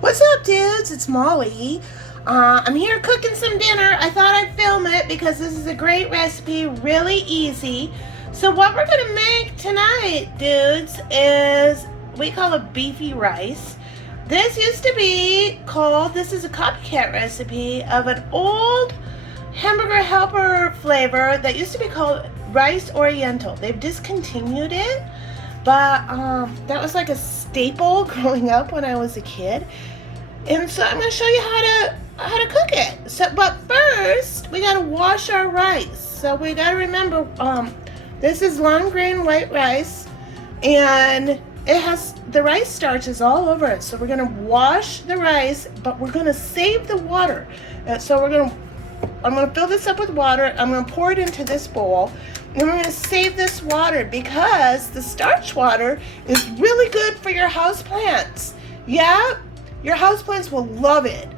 What's up, dudes? It's Molly. I'm here cooking some dinner. I thought I'd film it because this is a great recipe, really easy. So what we're gonna make tonight, dudes, is we call it beefy rice. This used to be called, this is a copycat recipe of an old hamburger helper flavor that used to be called rice oriental. They've discontinued it, but that was like a staple growing up when I was a kid. And so I'm going to show you how to cook it. So, but first, we got to wash our rice. So we got to remember, this is long grain white rice, and it has the rice starch is all over it. So we're going to wash the rice, but we're going to save the water. So I'm going to fill this up with water. I'm going to pour it into this bowl. And we're going to save this water because the starch water is really good for your house plants. Yeah, your house plants will love it.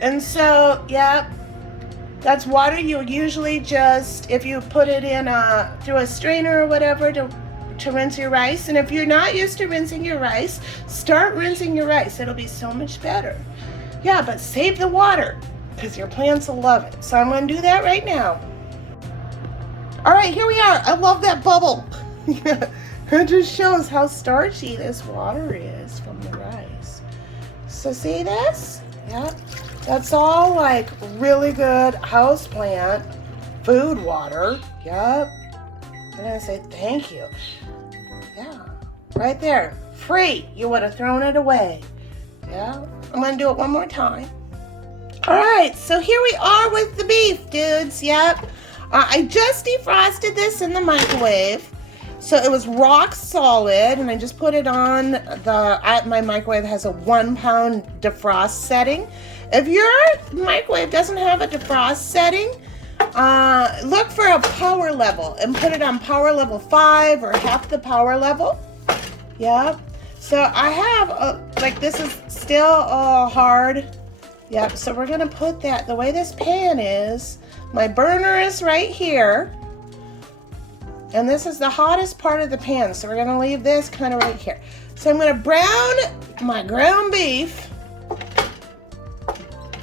And so, yeah, that's water you usually just, if you put it in through a strainer or whatever to rinse your rice. And if you're not used to rinsing your rice, start rinsing your rice. It'll be so much better. Yeah, but save the water because your plants will love it. So I'm going to do that right now. All right, here we are. I love that bubble. It just shows how starchy this water is from the rice. So see this? Yep. That's all like really good houseplant food water. Yep. I'm going to say thank you. Yeah. Right there. Free. You would have thrown it away. Yeah. I'm going to do it one more time. All right. So here we are with the beef, dudes. Yep. I just defrosted this in the microwave. So it was rock solid, and I just put it on my microwave has a 1 pound defrost setting. If your microwave doesn't have a defrost setting, look for a power level and put it on power level 5 or half the power level. Yeah. So I have, like this is still hard. Yep. So we're going to put that, the way this pan is, my burner is right here. And this is the hottest part of the pan. So we're going to leave this kind of right here. So I'm going to brown my ground beef.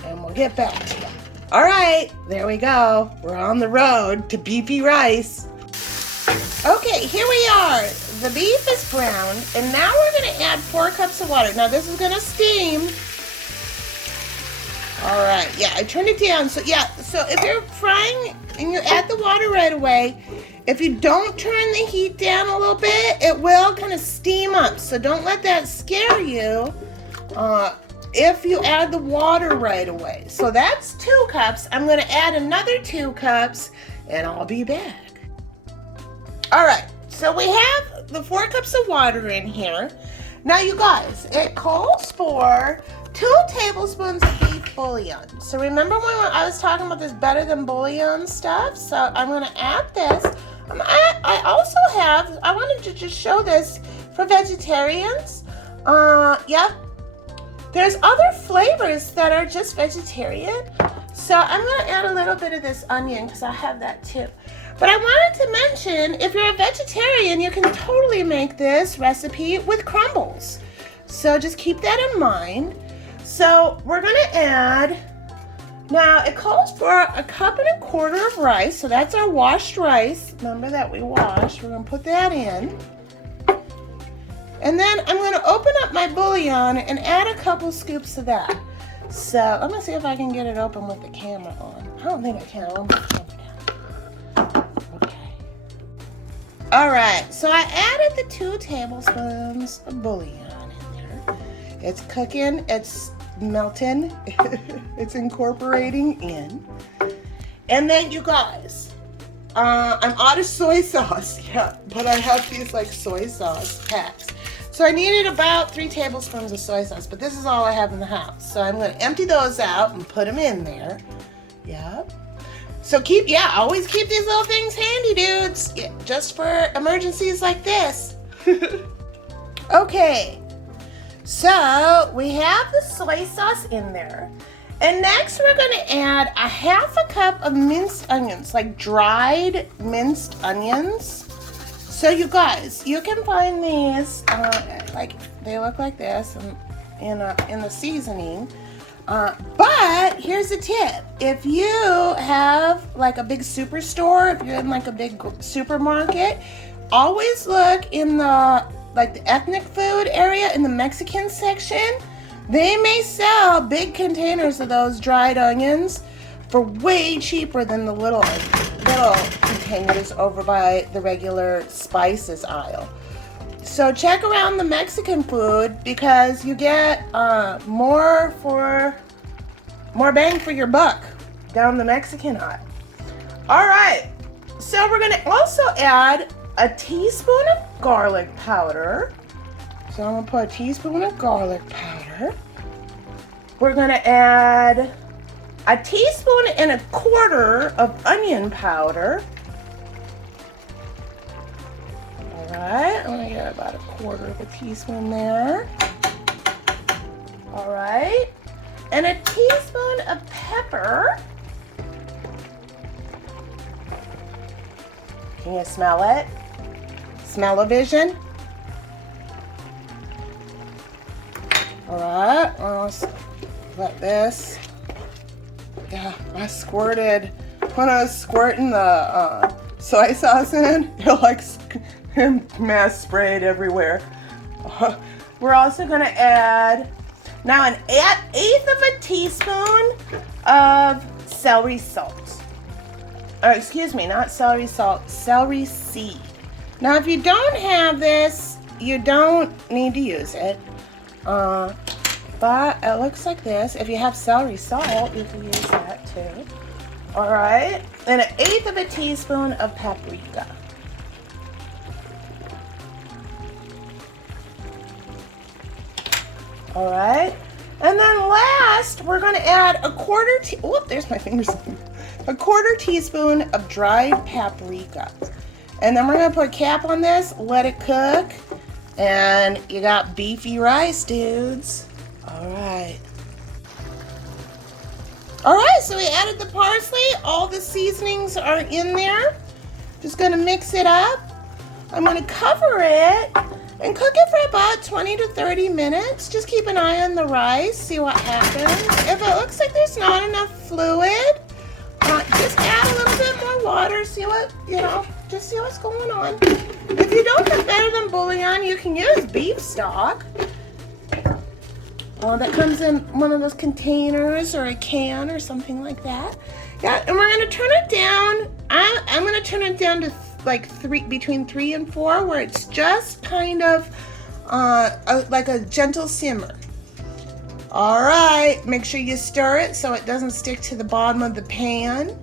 And we'll get back to it. All right, there we go. We're on the road to beefy rice. Okay, here we are. The beef is browned. And now we're going to add 4 cups of water. Now this is going to steam. All right, yeah, I turned it down. So yeah, so if you're frying and you add the water right away, if you don't turn the heat down a little bit, it will kind of steam up. So don't let that scare you if you add the water right away. So that's 2 cups. I'm going to add another 2 cups, and I'll be back. All right, so we have the 4 cups of water in here. Now, you guys, it calls for 2 tablespoons of beef bouillon. So remember when I was talking about this better than bouillon stuff? So I'm going to add this. I also have, I wanted to just show this for vegetarians. Yep. There's other flavors that are just vegetarian. So I'm going to add a little bit of this onion because I have that too. But I wanted to mention, if you're a vegetarian, you can totally make this recipe with crumbles. So just keep that in mind. So we're going to add, now it calls for 1.25 cups of rice. So that's our washed rice. Remember that we washed. We're going to put that in. And then I'm going to open up my bouillon and add a couple scoops of that. So let me see if I can get it open with the camera on. I don't think I can. I'll put the camera down. Okay. All right. So I added the 2 tablespoons of bouillon in there. It's cooking. It's melting. It's incorporating in. And then you guys, I'm out of soy sauce. Yeah, but I have these like soy sauce packs. So I needed about 3 tablespoons of soy sauce, but this is all I have in the house. So I'm going to empty those out and put them in there. Yep. So always keep these little things handy, dudes. Yeah, just for emergencies like this. Okay. So we have the soy sauce in there. And next we're going to add 1/2 cup of minced onions, like dried minced onions. So you guys, you can find these, like they look like this, and in the seasoning. But here's a tip. If you have like a big superstore, if you're in like a big supermarket, always look in the ethnic food area in the Mexican section. They may sell big containers of those dried onions for way cheaper than the little containers over by the regular spices aisle. So check around the Mexican food because you get more bang for your buck down the Mexican aisle. All right, so we're gonna also add a teaspoon of garlic powder. So I'm gonna put a teaspoon of garlic powder. We're gonna add a teaspoon and a quarter of onion powder. Alright, I'm gonna get about a quarter of a teaspoon there. Alright, and a teaspoon of pepper. Can you smell it? Smell-o-vision? Alright, let's let this. Yeah, I squirted. When I was squirting the soy sauce in, it like mass sprayed everywhere. We're also going to add now an eighth of a teaspoon of celery salt. Or excuse me, not celery salt, celery seed. Now if you don't have this, you don't need to use it. But it looks like this. If you have celery salt, you can use that too. All right, and an eighth of a teaspoon of paprika. All right, and then last, we're gonna add a there's my fingers. A quarter teaspoon of dried paprika. And then we're gonna put a cap on this, let it cook, and you got beefy rice, dudes. All right. All right, so we added the parsley. All the seasonings are in there. Just gonna mix it up. I'm gonna cover it and cook it for about 20 to 30 minutes. Just keep an eye on the rice, see what happens. If it looks like there's not enough fluid, just add a little bit more water, see what, just see what's going on. If you don't have better than bouillon, you can use beef stock. That comes in one of those containers or a can or something like that. Yeah, and we're gonna turn it down. I'm gonna turn it down to between 3 and 4, where it's just kind of like a gentle simmer. All right, make sure you stir it so it doesn't stick to the bottom of the pan.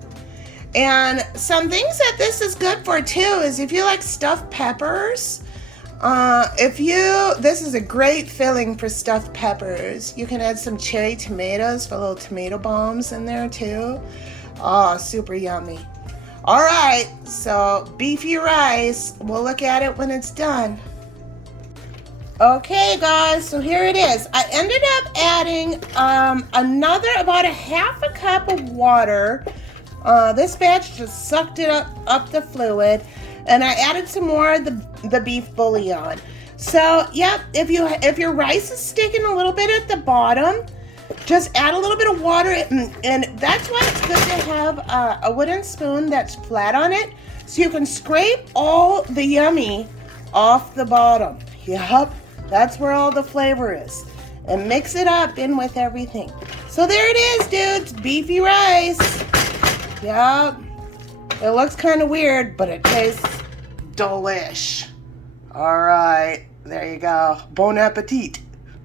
And some things that this is good for too is if you like stuffed peppers, this is a great filling for stuffed peppers. You can add some cherry tomatoes for little tomato bombs in there too. Oh, super yummy. All right, so beefy rice. We'll look at it when it's done. Okay guys, so here it is. I ended up adding about a half a cup of water. This batch just sucked it up the fluid, and I added some more of the beef bouillon. So yep, if your rice is sticking a little bit at the bottom, just add a little bit of water, and that's why it's good to have a wooden spoon that's flat on it, so you can scrape all the yummy off the bottom. Yep, that's where all the flavor is. And mix it up in with everything. So there it is, dudes, beefy rice. Yep, it looks kind of weird, but it tastes delish. All right, there you go. Bon appetit.